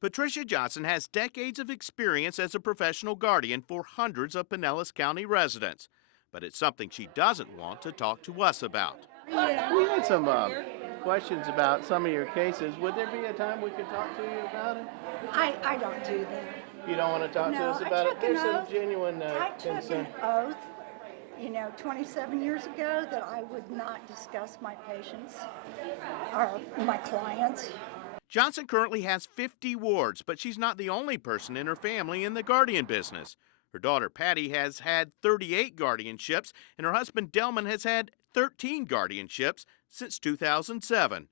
Patricia Johnson has decades of experience as a professional guardian for hundreds of Pinellas County residents, but it's something she doesn't want to talk to us about. We had some questions about some of your cases. Would there be a time we could talk to you about it? I don't do that. You don't want to talk to No, us I about it? took an There's some oath. genuine I took concern. an oath, 27 years ago that I would not discuss my patients or my clients. Johnson currently has 50 wards, but she's not the only person in her family in the guardian business. Her daughter Patti has had 38 guardianships, and her husband Delman has had 13 guardianships since 2007.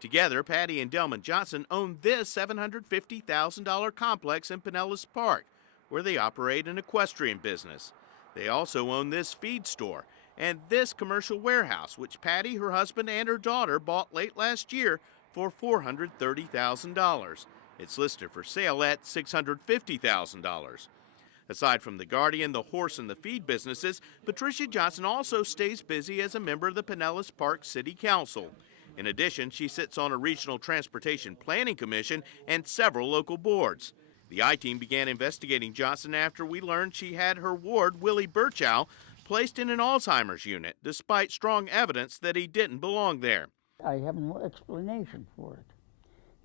Together, Patti and Delman Johnson own this $750,000 complex in Pinellas Park, where they operate an equestrian business. They also own this feed store and this commercial warehouse, which Patti, her husband, and her daughter bought late last year for $430,000. It's listed for sale at $650,000. Aside from the Guardian, the horse, and the feed businesses, Patricia Johnson also stays busy as a member of the Pinellas Park City Council. In addition, she sits on a regional transportation planning commission and several local boards. The I-Team began investigating Johnson after we learned she had her ward, Willie Burchow, placed in an Alzheimer's unit, despite strong evidence that he didn't belong there. I have no explanation for it.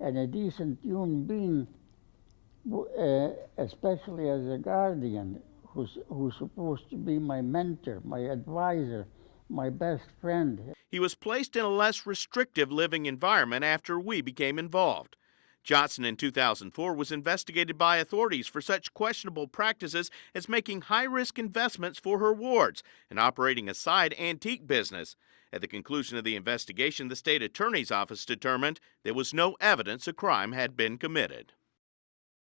And a decent human being, especially as a guardian, who's supposed to be my mentor, my advisor, my best friend. He was placed in a less restrictive living environment after we became involved. Johnson in 2004 was investigated by authorities for such questionable practices as making high-risk investments for her wards and operating a side antique business. At the conclusion of the investigation, the state attorney's office determined there was no evidence a crime had been committed.